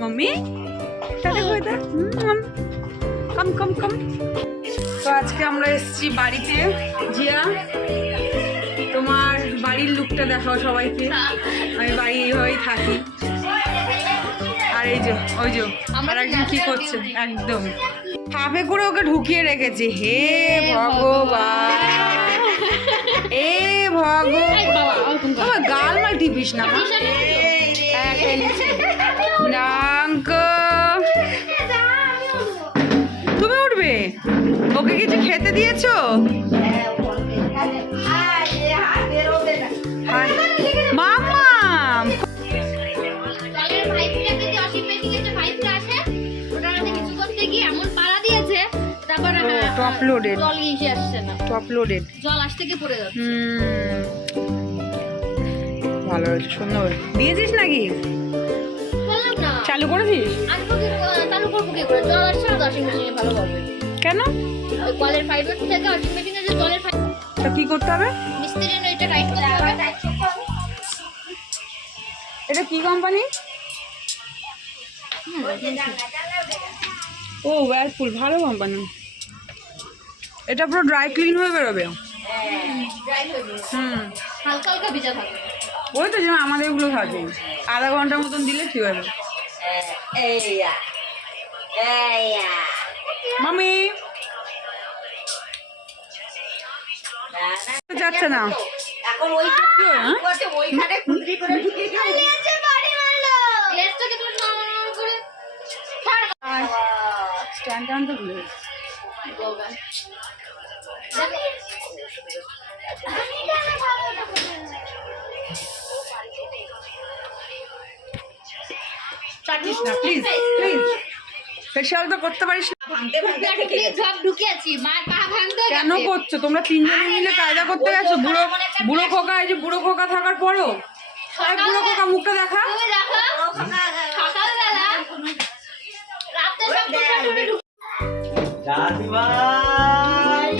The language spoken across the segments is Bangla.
मम्मी कम कम कम। তো আজকে আমরা এসেছি বাড়িতে। জিয়া, তোমার বাড়ির লুকটা দেখাও সবাইকে। আমি বাড়ি এইভাবেই থাকি। আর এই যে ওই যে আমার একজন কি করছে, একদম হাফে করে ওকে ঢুকিয়ে রেখেছে। হে ভগবান, এ ভগবান, গাল মাল টিপিস না নাঙ্ক। তুমি উঠবে? ওকে কিছু খেতে দিয়েছো? মামা টপ লোডেড, টপ লোডেড, জল আসতে গিয়ে পড়ে যাচ্ছে। ভালো হয়েছে, সুন্দর। দিয়েছিস নাকি? চালু করেছিস? চালু করবো কি করে? জল আসছে না ওয়াশিং মেশিনে ভালো হবে। কেন? কলের পাইপের থেকে ওয়াশিং মেশিনে যে জলের পাইপ, তা কি করতে হবে? মিস্ত্রি এনে এটা টাইট করতে হবে। এটা কি কোম্পানি? ও ওয়ারপুল, ভালো কোম্পানি। এটা পুরো ড্রাই ক্লিন হয়ে বেরোবে। হালকা হালকা ভিজা থাকে। ওই তো যেমন আমাদের এগুলো থাকে, আধা ঘন্টার মতন দিলে ঠিক হবে। মামি যাচ্ছে না এখন ওই ওইখানে কুন্দ্রি করে ঢুকিয়ে দিয়ে লেজে বাড়ি মারলো। লেজটাকে তুমি নরম করে ছাড়। স্ট্যান্ড আনতে ভুলে গোগা চাটিস না প্লিজ, প্লিজ। ফেশিয়াল তো করতে পারিস না। সব ঢুকিয়েছি, মা পা ভাঙতে কেন করছো তোমরা? তিনজনে মিলে কায়দা করতে গেছো? বুড়ো বুড়ো খোকা, এই যে বুড়ো খোকা থাকার পরও। বুড়ো খোকা মুখটা দেখা। তুমি দেখো সকালবেলা রাতে সব দাদি ভাই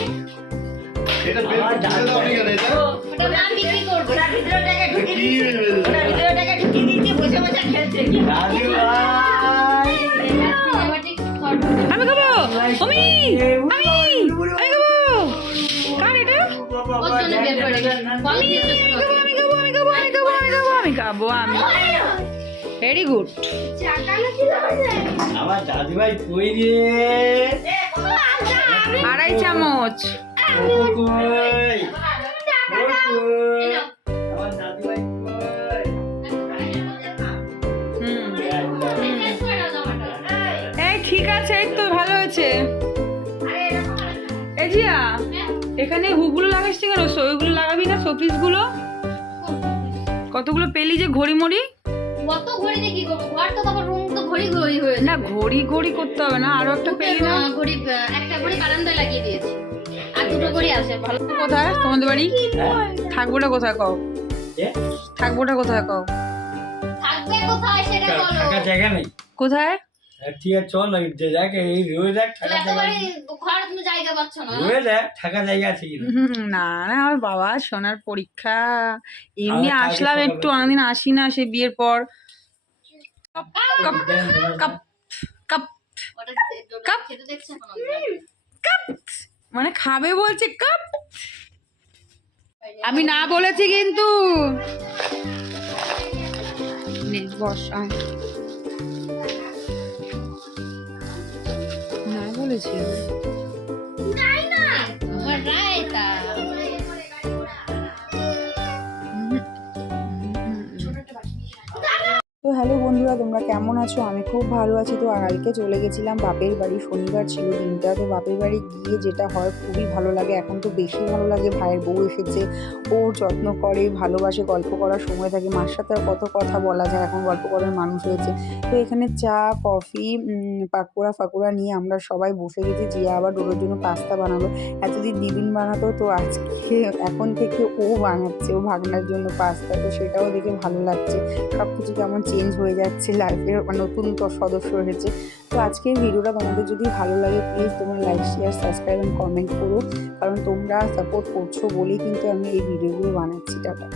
এটা বের করে দাও নি কেন? এটা ওটা মা বিক্রি করবে। ওটা ভিডিওটাকে ঢুকিয়ে দিয়েছে, ওটা ভিডিওটাকে ঢুকিয়ে দিয়েছে, বসে বসে খেলছে। দাদি ভাই আমি খাবো। আমি খাবো। কার এটা? ওর জন্য বের করে বলি আমি খাবো। Very good. আমার দাদি ভাই কই রে? 2.5 চামচ। কই আমার দাদি ভাই কই? এই ঠিক আছে, এই তো ভালো হয়েছে। এই জিয়া, এখানে হুগুলো লাগাস কেন? ওইগুলো লাগাবি না? শোপিস গুলো কতগুলো পেলি যে ঘড়ি মড়ি। কত ঘড়ি দিয়ে কি করবো? ঘর তো তারপর রুম তো ঘড়ি ঘড়ি হয়ে না, ঘড়ি ঘড়ি করতে হবে না, আরো একটা পেলি না? ঘড়ি একটা ঘড়ি বারান্দায় লাগিয়ে দিয়েছি, আর দুটো ঘড়ি আছে। ভালো। কোথায় তোমাদের বাড়ি? থাকবোটা কোথায় কও? এ থাকবোটা কোথায় কও? থাকবে কোথায় সেটা বলো। থাকার জায়গা নেই কোথায়? ঠিক আছে চল না, দেখ এই রয়ে দেখ থাকার জায়গা একেবারে নেই। ঘরে তুমি জায়গা পাচ্ছ না। রয়ে দেখ থাকার জায়গা আছে কি না? না না, আমার বাবা সোনার পরীক্ষা, এমনি কালকে আসলাম সকালে একটু, অনেকদিন আসি না, সে বিয়ের পর। কাপ কাপ কাপ কাপ ওটা কাপ। খেতে দেখছ না? কাপ মানে খাবে বলছে, কাপ। আমি না বলেছি কিন্তু। নে বস, আয়। না বলেছি। নাই না আমার রায়তা। তো হ্যালো বন্ধুরা, তোমরা কেমন আছো? আমি খুব ভালো আছি। তো কালকে চলে গেছিলাম বাপের বাড়ি, শনিবার ছিল দিনটা। তো বাপের বাড়ি গিয়ে যেটা হয় খুবই ভালো লাগে, এখন তো বেশি ভালো লাগে। ভাইয়ের বউ এসেছে, ওর যত্ন করে, ভালোবাসে, গল্প করার সময় থাকে। মার সাথে আর কত কথা বলা যায়, এখন গল্প করার মানুষ হয়েছে। তো এখানে চা, কফি, পাকোড়া নিয়ে আমরা সবাই বসে গেছি। জিয়া আবার ডোরোর জন্য পাস্তা বানালো। এতদিন দিদিন বানাতো, তো আজকে এখন থেকে ও বানাচ্ছে, ও ভাগনার জন্য পাস্তা। তো সেটাও দেখে ভালো লাগছে, সব কিছু কেমন চেঞ্জ হয়ে যাচ্ছে, লাইফের নতুন সদস্য হয়েছে। তো আজকের ভিডিওটা তোমাদের যদি ভালো লাগে প্লিজ তোমরা like, share, subscribe and comment করো, কারণ তোমরা সাপোর্ট করছো বলেই কিন্তু আমি এই ভিডিওগুলো বানাচ্ছি। টাটা।